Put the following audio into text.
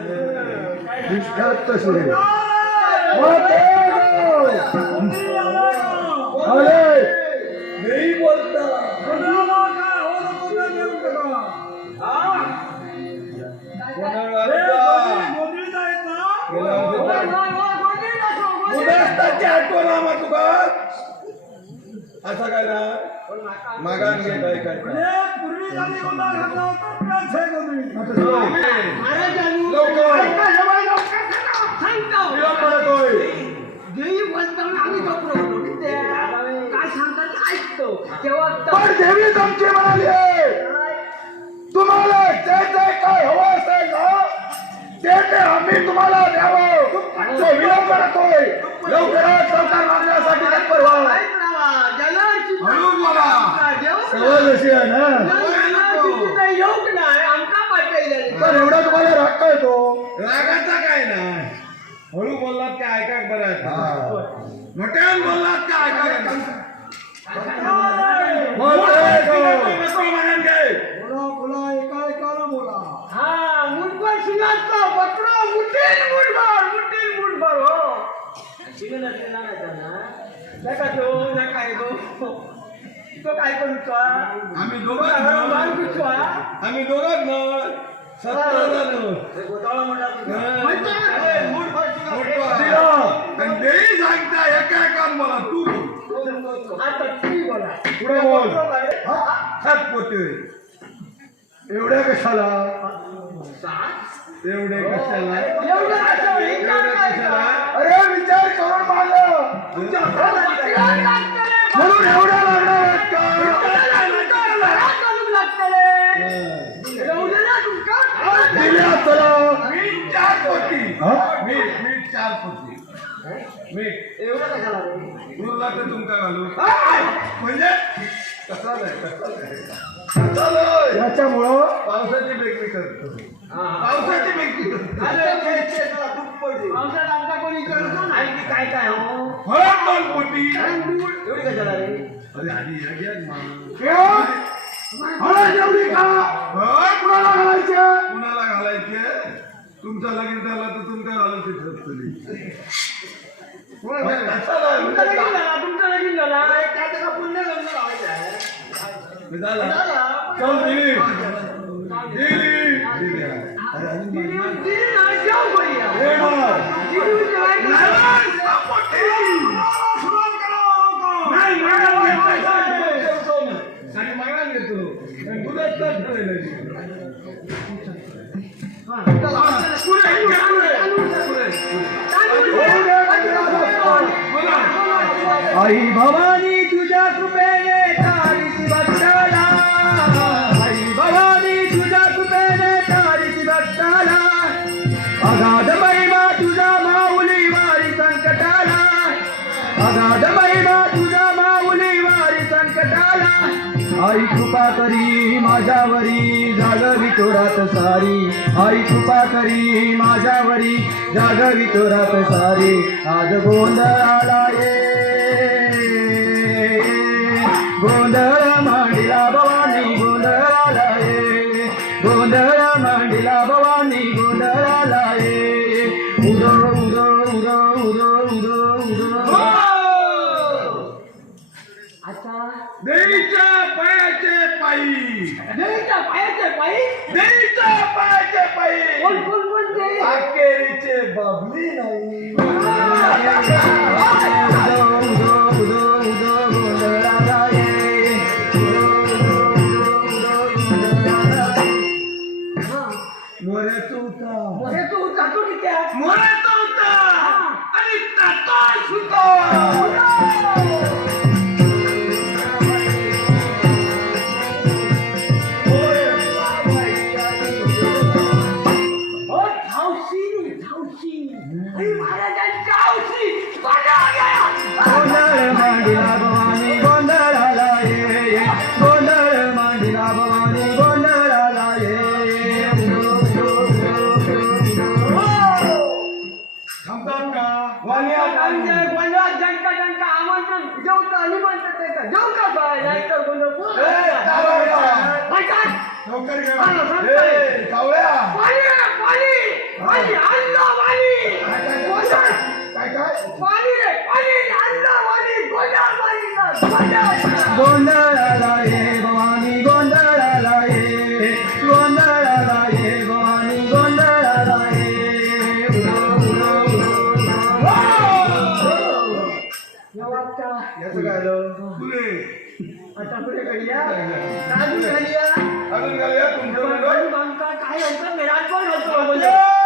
दिसतात तसे अरे नाही बोलता मुदस्ताची आठवण आम्हा तुका असं काय ना मागान घे काय काय विलंब पण देवी तुमची म्हणाली तुम्हाला जे जे काय हवं असेल ना ते ते आम्ही तुम्हाला द्यावं. तो विलंब नकोय. लवकरात लवकर मागण्यासाठी तत्पर व्हा हळू बोला. सवय अशी आहे ना. तर एवढा तुम्हाला राग काय तो रागाचा काय नाही. हळू बोललात काय ऐका बरं. आहे. मोठ्यानं बोललात काय ऐका मोठे तो. नको मागान घे काय करू आम्ही दोघं आम्ही दोघं न सतरा जण आणि तेही सांगता एका एकान मला तू आता तुम्ही बोला. पुढे बोल. सात पोते. एवढ्या कशाला? एवढे कशाला? एवढं कसं होईल? एवढे कशाला? अरे विचार करून माग म्हणून एवढ्या लागणार का? दिल्या चला. मीठ चार पोती. हा? मीठ मीठ चार पोती. मीठ तुला तर तुमका घालू? म्हणजे? कसा नाही कसा नाही कसा नाही याच्यामुळं? पावसाची बेकरी करतो. पावसाची बेकरी करतो. काय काय हो? हळद दोन पोती एवढी कशाला रे? अरे आधी या घ्या मग. केवळ हळद एवढी का? हळद कुणाला घालायचे? कुणाला घालायचे? तुमचं लगीन झालं तर तुमका घालून तुमचं लगीन झाला. काय त्याला पुण्य लग्न लावायचं आई भवानी तुझ्या कृपेने तारीची भक्ताला आई भवानी तुझ्या कृपेने तारीची भक्ताला अगाध महिमा तुझा माऊली वारी संकटाला. अगाध महिमा तुझा माऊली वारी संकटाला. आई कृपा करी माझ्यावरी जागवी तोरात सारी. आई कृपा करी माझ्यावरी जागवी तोरात सारी. आज गोंधळाला ये आता देवीच्या पायाचे पायी. देवीच्या पायाचे पायी? देवीच्या पायाचे पायी. कोण कोण कोणते अखेरीचे बाबली नाही. गोंधळ मांडिला भवानी गोंधळाला ये. गोंधळ मांडिला भवानी गोंधळाला ये. थांबतात का वाणी आमचे आमंत्रण जेवता निमंत्रण देतं जेवता बाय नाहीतर गोंधळ ए, कावळ्या. ऐका लवकर घे. हा, सांगतोय. ए, कावळ्या पाणी आहे, पाणी पाणी आणलं गोंधळाला ये भवानी गोंधळाला ये गोंधळाला ये भवानी गोंधळाला ये याचं काय? आलं तुले आता पुढे राजू घडूया अजून काय? तुमचं? बांका होतं मी राजभर होतो